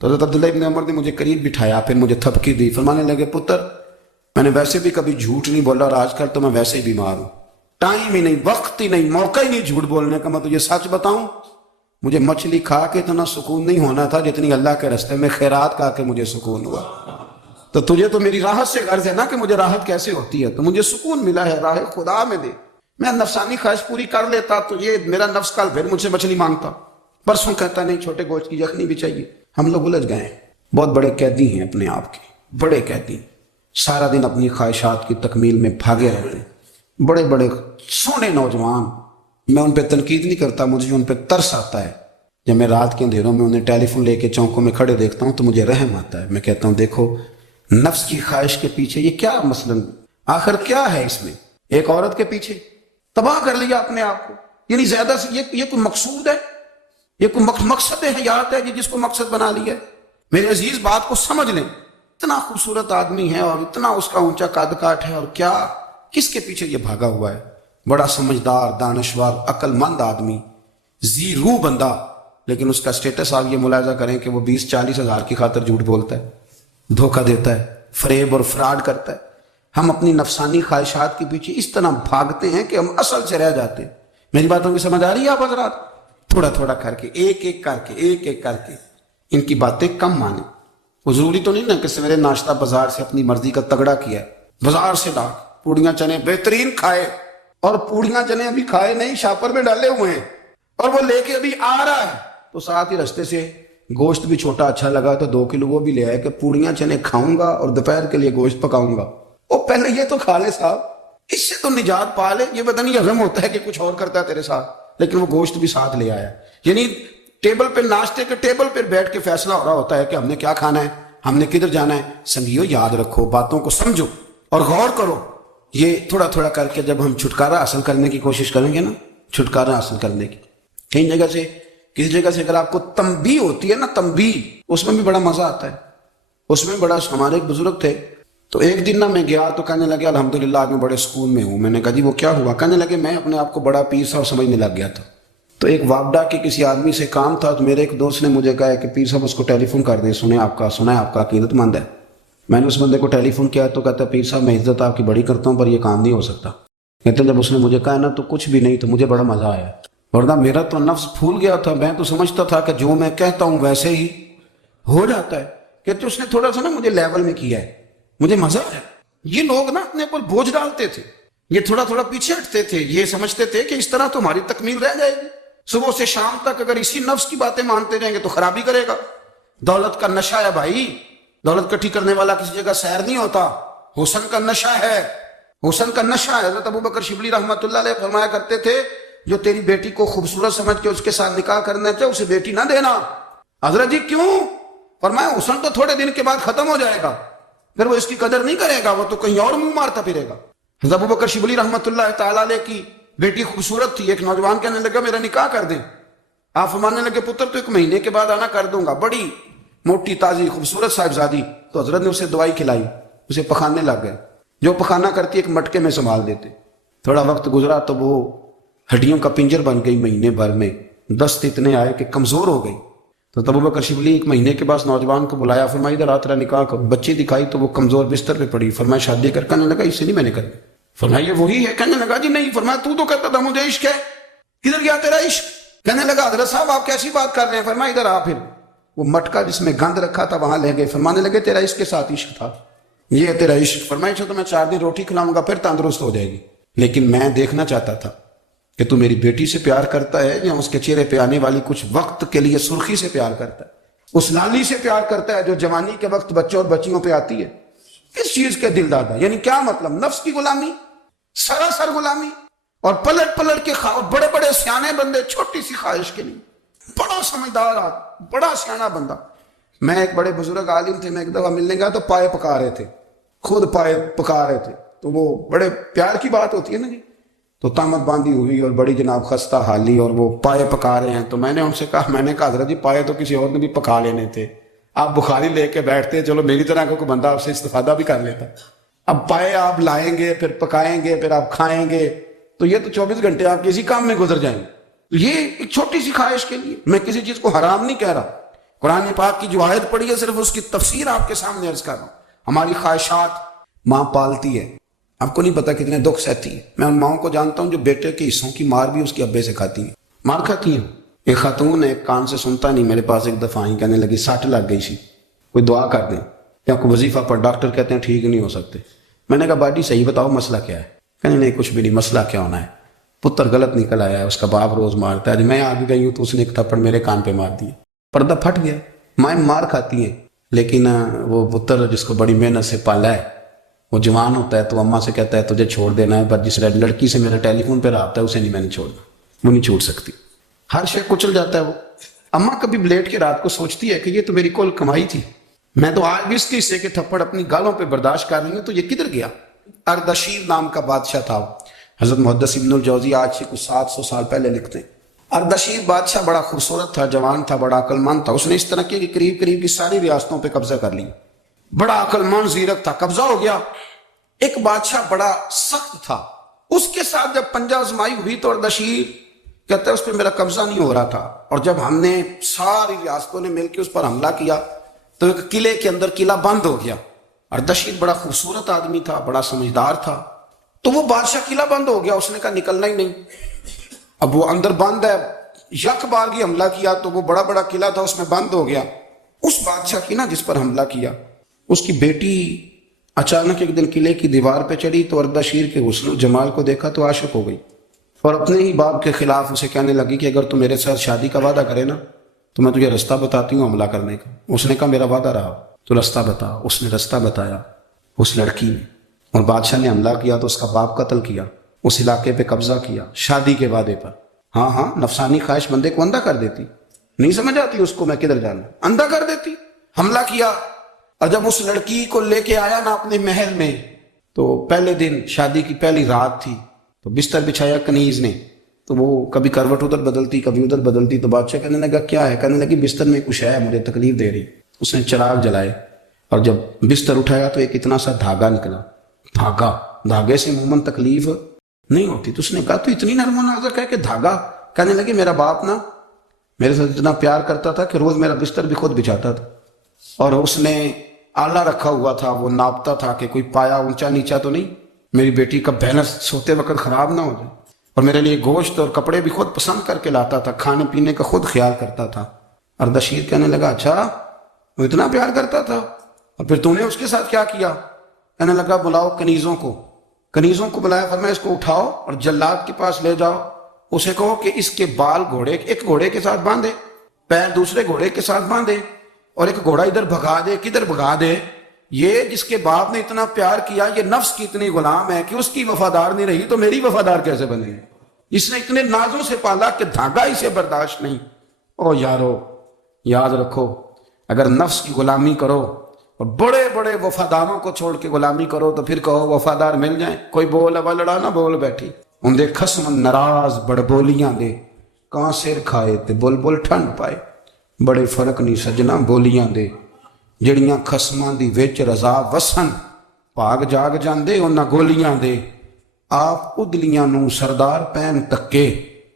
تو حضرت عبداللہ ابن عمر نے مجھے قریب بٹھایا، پھر مجھے تھپکی دی، فرمانے لگے پتر میں نے ویسے بھی کبھی جھوٹ نہیں بولا، اور آج کل تو میں ویسے ہی بیمار ہوں، ٹائم ہی نہیں، وقت ہی نہیں، موقع ہی نہیں جھوٹ بولنے کا، میں تجھے سچ بتاؤں مجھے مچھلی کھا کے اتنا سکون نہیں ہونا تھا جتنی اللہ کے راستے میں خیرات کھا کے مجھے سکون ہوا۔ تو تجھے تو میری راحت سے غرض ہے نا کہ مجھے راحت کیسے ہوتی ہے، تو مجھے سکون ملا ہے راہ خدا میں دے، میں نفسانی خواہش پوری کر لیتا تو یہ میرا نفس کل پھر مجھ سے مچھلی مانگتا، پرسوں کہتا نہیں چھوٹے گوشت کی یخنی بھی چاہیے۔ ہم لوگ الجھ گئے ہیں، بہت بڑے قیدی ہیں اپنے آپ کے، بڑے قیدی، سارا دن اپنی خواہشات کی تکمیل میں بھاگے رہتے ہیں، بڑے بڑے سونے نوجوان، میں ان پہ تنقید نہیں کرتا، مجھے ان پہ ترس آتا ہے۔ جب میں رات کے اندھیروں میں انہیں ٹیلی فون لے کے چوکوں میں کھڑے دیکھتا ہوں تو مجھے رحم آتا ہے، میں کہتا ہوں دیکھو نفس کی خواہش کے پیچھے یہ کیا مثلاً آخر کیا ہے، اس میں ایک عورت کے پیچھے تباہ کر لیا اپنے آپ کو، یعنی زیادہ سے یہ کوئی مقصود ہے، یہ کوئی مقصد حیات ہے جس کو مقصد بنا لیا ہے۔ میرے عزیز بات کو سمجھ لیں، اتنا خوبصورت آدمی ہے اور اتنا اس کا اونچا قد کاٹ ہے، اور کیا کس کے پیچھے یہ بھاگا ہوا ہے، بڑا سمجھدار، دانشور، عقل مند آدمی، ذی روح بندہ، لیکن اس کا سٹیٹس آپ یہ ملاحظہ کریں کہ وہ 20-40 ہزار کی خاطر جھوٹ بولتا ہے، دھوکہ دیتا ہے، فریب اور فراڈ کرتا ہے۔ ہم اپنی نفسانی خواہشات کے پیچھے اس طرح بھاگتے ہیں کہ ہم اصل سے رہ جاتے ہیں۔ میری باتوں کی سمجھ آ رہی ہے آپ حضرات؟ تھوڑا تھوڑا کر کے، ایک ایک کر کے ان کی باتیں کم مانیں۔ وہ ضروری تو نہیں نا کہ سویرے ناشتہ بازار سے اپنی مرضی کا تگڑا کیا ہے، بازار سے لا پوڑیاں چنے بہترین کھائے، اور پوڑیاں چنے ابھی کھائے نہیں، شاپر میں ڈالے ہوئے ہیں، اور وہ لے کے ابھی آ رہا ہے، تو ساتھ ہی رستے سے گوشت بھی چھوٹا اچھا لگا تو 2 کلو وہ بھی لے آئے کہ پوڑیاں چنے کھاؤں گا اور دوپہر کے لیے گوشت پکاؤں گا۔ وہ پہلے یہ تو کھا لے صاحب، اس سے تو نجات پا لے۔ یہ پتہ نہیں ہضم ہوتا ہے کہ کچھ اور کرتا ہے تیرے ساتھ، لیکن وہ گوشت بھی ساتھ لے آیا، یعنی ٹیبل پہ، ناشتے کے ٹیبل پہ بیٹھ کے فیصلہ ہو رہا ہوتا ہے کہ ہم نے کیا کھانا ہے، ہم نے کدھر جانا ہے۔ سنگیو یاد رکھو، باتوں کو سمجھو اور غور کرو۔ یہ تھوڑا تھوڑا کر کے جب ہم چھٹکارا حاصل کرنے کی کوشش کریں گے نا، چھٹکارا حاصل کرنے کی، کئی جگہ سے، کسی جگہ سے اگر آپ کو تنبیہ ہوتی ہے نا، تنبیہ، اس میں بھی بڑا مزہ آتا ہے، اس میں بڑا۔ ہمارے ایک بزرگ تھے، تو ایک دن نا میں گیا تو کہنے لگے الحمدللہ آج میں بڑے سکون میں ہوں۔ میں نے کہا جی وہ کیا ہوا؟ کہنے لگے میں اپنے آپ کو بڑا پیر صاحب سمجھنے لگ گیا تھا، تو ایک وابڈا کے کسی آدمی سے کام تھا، تو میرے ایک دوست نے مجھے کہا کہ پیر صاحب اس کو ٹیلی فون کر دیں، سنا ہے آپ کا عقیدت مند ہے۔ میں نے اس بندے کو ٹیلی فون کیا تو کہتا ہے پیر صاحب میں عزت آپ کی بڑی کرتا ہوں پر یہ کام نہیں ہو سکتا۔ کہتے جب اس نے مجھے کہا نا تو کچھ بھی نہیں، تو مجھے بڑا مزہ آیا، ورنہ میرا تو نفس پھول گیا تھا، میں تو سمجھتا تھا کہ جو میں کہتا ہوں ویسے ہی ہو جاتا ہے۔ کہتے اس نے تھوڑا سا نا مجھے لیول میں کیا ہے، مجھے مزہ آیا۔ یہ لوگ نا اپنے اوپر بوجھ ڈالتے تھے، یہ تھوڑا تھوڑا پیچھے ہٹتے تھے، یہ سمجھتے تھے کہ اس طرح تو ہماری تکمیل رہ جائے گی۔ صبح سے شام تک اگر اسی نفس کی باتیں مانتے رہیں گے تو خرابی کرے گا۔ دولت کا نشہ ہے بھائی، دولت کٹھی کرنے والا کسی جگہ سیر نہیں ہوتا، حسن کا نشہ ہے، حسن کا نشہ ہے۔ حضرت ابو بکر شبلی رحمۃ اللہ علیہ فرمایا کرتے تھے جو تیری بیٹی کو خوبصورت سمجھ کے اس کے ساتھ نکاح کرنا چاہے اسے بیٹی نہ دینا۔ حضرت جی کیوں؟ فرمایا حسن تو تھوڑے دن کے بعد ختم ہو جائے گا، پھر وہ اس کی قدر نہیں کرے گا، وہ تو کہیں اور منہ مارتا پھرے گا۔ حضرت ابو بکر شبلی رحمۃ اللہ تعالیٰ علیہ کی بیٹی خوبصورت تھی، ایک نوجوان کہنے لگا میرا نکاح کر دیں۔ آپ فرمانے لگے پتر تو 1 مہینے کے بعد آنا، کر دوں گا، بڑی موٹی تازی خوبصورت صاحبزادی۔ تو حضرت نے اسے دوائی کھلائی، اسے پخانے لگ گئے، جو پخانا کرتی ایک مٹکے میں سنبھال دیتے۔ تھوڑا وقت گزرا تو وہ ہڈیوں کا پنجر بن گئی، مہینے بھر میں دست اتنے آئے کہ کمزور ہو گئی۔ تو ابو بکر شبلی 1 مہینے کے بعد نوجوان کو بلایا، فرمایا ادھر آ تیرا نکاح کرو۔ بچی دکھائی تو وہ کمزور بستر پہ پڑی، فرمایا شادی کر۔ کہنے لگا اس سے نہیں میں نے کرنی۔ فرمایا یہ وہی ہے؟ کہنے لگا جی نہیں۔ فرمایا تو کہتا تھا مجھے عشق ہے، کدھر گیا تیرا عشق؟ کہنے لگا حضرت صاحب آپ کیسی بات کر رہے ہیں؟ فرمایا ادھر آ۔ پھر وہ مٹکا جس میں گند رکھا تھا وہاں لے گئے، فرمانے لگے تیرا اس کے ساتھ عشق تھا، یہ ہے تیرا عشق۔ فرمایا اچھا تو میں 4 دن روٹی کھلاؤں گا پھر تندرست ہو جائے گی، لیکن میں دیکھنا چاہتا تھا کہ تو میری بیٹی سے پیار کرتا ہے یا اس کے چہرے پہ آنے والی کچھ وقت کے لیے سرخی سے پیار کرتا ہے، اس لالی سے پیار کرتا ہے جو جوانی کے وقت بچوں اور بچیوں پہ آتی ہے۔ کس چیز کے دل دادا؟ یعنی کیا مطلب؟ نفس کی غلامی، سراسر غلامی، اور پلٹ پلٹ کے بڑے بڑے سیانے بندے چھوٹی سی خواہش کے لیے، بڑا سمجھدار آدمی، بڑا سیانا بندہ۔ میں ایک بڑے بزرگ عالم تھے، میں ایک دفعہ ملنے گیا تو پائے پکا رہے تھے، خود پائے پکا رہے تھے، تو وہ بڑے پیار کی بات ہوتی ہے نا جی، تو تامت باندھی ہوئی اور بڑی جناب خستہ حالی، اور وہ پائے پکا رہے ہیں۔ تو میں نے ان سے کہا، میں نے کہا حضرت جی پائے تو کسی اور نے بھی پکا لینے تھے، آپ بخاری لے کے بیٹھتے، چلو میری طرح کا کوئی بندہ آپ سے استفادہ بھی کر لیتا۔ اب پائے آپ لائیں گے، پھر پکائیں گے، پھر آپ کھائیں گے، تو یہ تو 24 گھنٹے آپ کسی کام میں گزر جائیں گے۔ یہ ایک چھوٹی سی خواہش کے لیے، میں کسی چیز کو حرام نہیں کہہ رہا، قرآن پاک کی جو آیت پڑھی ہے صرف اس کی تفسیر آپ کے سامنے عرض کر رہا ہوں. ہماری خواہشات ماں پالتی ہے، آپ کو نہیں پتا کتنے دکھ سہتی ہے. میں ان ماؤں کو جانتا ہوں جو بیٹے کے حصوں کی مار بھی اس کے ابے سے کھاتی ہیں، مار کھاتی ہیں. ایک خاتون ہے، ایک کان سے سنتا نہیں، میرے پاس ایک دفعہ آئی، کہنے لگی ساٹ لگ گئی سی، کوئی دعا کر دیں یا کوئی وظیفہ پڑھ، ڈاکٹر کہتے ہیں ٹھیک نہیں ہو سکتے. میں نے کہا باجی صحیح بتاؤ مسئلہ کیا ہے؟ کہنے نہیں کچھ بھی نہیں، مسئلہ کیا ہونا ہے، پتر غلط نکل آیا ہے، اس کا باپ روز مارتا ہے، آج میں آگے گئی ہوں تو اس نے ایک تھپڑ میرے کان پہ مار دیا، پردہ پھٹ گیا. مائیں مار کھاتی ہیں، لیکن وہ پتر جس کو بڑی محنت سے پالا ہے وہ جوان ہوتا ہے تو اماں سے کہتا ہے تجھے چھوڑ دینا ہے، پر جس لڑکی سے میرا ٹیلی فون پہ رابطہ ہے اسے نہیں میں نے چھوڑنا، وہ نہیں چھوڑ سکتی. ہر شے کچل جاتا ہے وہ. اماں کبھی بلیٹ کے رات کو سوچتی ہے کہ یہ تو میری کل کمائی تھی، میں تو آج بھی اس کے حصے کے تھپڑ اپنی گالوں پہ برداشت کر رہی ہوں، تو یہ کدھر گیا؟ اردشیر نام کا بادشاہ تھا. حضرت محدث ابن الجوزی آج سے کچھ 700 سال پہلے لکھتے ہیں اردشیر بادشاہ بڑا خوبصورت تھا، جوان تھا، بڑا عقل مند تھا. اس نے اس طرح کی قریب قریب کی ساری ریاستوں پہ قبضہ کر لی. بڑا عقل مند زیرک تھا، قبضہ ہو گیا. ایک بادشاہ بڑا سخت تھا، اس کے ساتھ جب پنجہ آزمائی ہوئی تو اردشیر کہتا ہے اس پہ میرا قبضہ نہیں ہو رہا تھا، اور جب ہم نے ساری ریاستوں نے مل کے اس پر حملہ کیا تو ایک قلعے کے اندر قلعہ بند ہو گیا. اردشیر بڑا خوبصورت آدمی تھا، بڑا سمجھدار تھا، تو وہ بادشاہ قلعہ بند ہو گیا. اس نے کہا نکلنا ہی نہیں، اب وہ اندر بند ہے. یک بار کی حملہ کیا تو وہ بڑا بڑا قلعہ تھا اس میں بند ہو گیا. اس بادشاہ کی نا جس پر حملہ کیا اس کی بیٹی اچانک ایک دن قلعے کی دیوار پہ چڑھی تو اردشیر کے حسن و جمال کو دیکھا تو عاشق ہو گئی، اور اپنے ہی باپ کے خلاف اسے کہنے لگی کہ اگر تو میرے ساتھ شادی کا وعدہ کرے نا تو میں تجھے رستہ بتاتی ہوں حملہ کرنے کا. اس نے کہا میرا وعدہ رہا، تو رستہ بتا. اس نے رستہ بتایا اس لڑکی نے، اور بادشاہ نے حملہ کیا تو اس کا باپ قتل کیا، اس علاقے پہ قبضہ کیا شادی کے وعدے پر. ہاں نفسانی خواہش بندے کو اندھا کر دیتی، نہیں سمجھ آتی اس کو میں کدھر جانا، اندھا کر دیتی. حملہ کیا، اور جب اس لڑکی کو لے کے آیا نا اپنے محل میں تو پہلے دن شادی کی پہلی رات تھی، تو بستر بچھایا کنیز نے، تو وہ کبھی کروٹ ادھر بدلتی کبھی ادھر بدلتی. تو بادشاہ کہنے لگا کیا ہے؟ کہنے لگی بستر میں کچھ ہے مجھے تکلیف دے رہی. اس نے چراغ جلائے اور جب بستر اٹھایا تو ایک اتنا سا دھاگا نکلا. دھاگے سے عموماً تکلیف نہیں ہوتی. تو اس نے کہا تو اتنی نرم و نازک ہے کہ دھاگا؟ کہنے لگی میرا باپ نا میرے ساتھ اتنا پیار کرتا تھا کہ روز میرا بستر بھی خود بچھاتا تھا، اور اس نے آلہ رکھا ہوا تھا، وہ ناپتا تھا کہ کوئی پایا اونچا نیچا تو نہیں، میری بیٹی کا بیلنس سوتے وقت خراب نہ ہو جائے، اور میرے لیے گوشت اور کپڑے بھی خود پسند کر کے لاتا تھا، کھانے پینے کا خود خیال کرتا تھا. اردشیر کہنے لگا اچھا وہ اتنا پیار کرتا تھا، اور پھر تو نے اس کے ساتھ کیا کیا؟ کہنے لگا بلاؤ کنیزوں کو بلایا، فرمایا اس کو اٹھاؤ اور جلاد کے پاس لے جاؤ، اسے کہو کہ اس کے بال ایک گھوڑے کے ساتھ باندھے، پیر دوسرے گھوڑے کے ساتھ باندھے، اور ایک گھوڑا ادھر بھگا دے کدھر بھگا دے. یہ جس کے باپ نے اتنا پیار کیا یہ نفس کی اتنی غلام ہے کہ اس کی وفادار نہیں رہی تو میری وفادار کیسے بنے؟ اس نے اتنے نازوں سے پالا کہ دھاگا اسے برداشت نہیں. او یارو یاد رکھو، اگر نفس کی غلامی کرو اور بڑے بڑے وفاداروں کو چھوڑ کے غلامی کرو تو پھر کہو وفادار مل جائیں. کوئی بول ابا لڑا نہ بول بیٹھی، ان دے خصم ناراض بڑ بولیاں دے، کہاں سر کھائے تے بول بول ٹھنڈ پائے. بڑے فرق نہیں سجنا بولیاں دے، جڑیاں خصماں دی وچ رضا وسن، پاگ جاگ جاندے انہاں گولیاں دے. آپ ادلیاں نو سردار پین تکے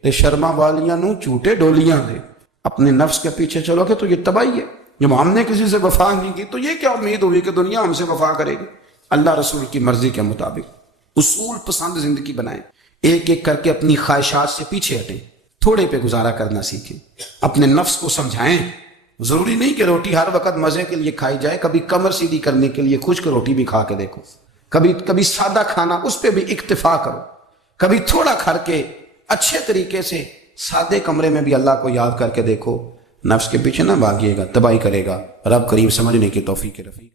تے شرما والیاں نو جھوٹے ڈولیاں دے. اپنے نفس کے پیچھے چلو کہ تو یہ تباہی ہے. جب ہم نے کسی سے وفا نہیں کی تو یہ کیا امید ہوئی کہ دنیا ہم سے وفا کرے گی؟ اللہ رسول کی مرضی کے مطابق اصول پسند زندگی بنائیں، ایک ایک کر کے اپنی خواہشات سے پیچھے ہٹیں، تھوڑے پہ گزارا کرنا سیکھیں، اپنے نفس کو سمجھائیں. ضروری نہیں کہ روٹی ہر وقت مزے کے لیے کھائی جائے، کبھی کمر سیدھی کرنے کے لیے خشک روٹی بھی کھا کے دیکھو، کبھی سادہ کھانا اس پہ بھی اکتفا کرو، کبھی تھوڑا کھا کے اچھے طریقے سے سادے کمرے میں بھی اللہ کو یاد کر کے دیکھو. نفس کے پیچھے نہ بھاگیے گا، تباہی کرے گا. رب کریم سمجھنے کی توفیق رفیق.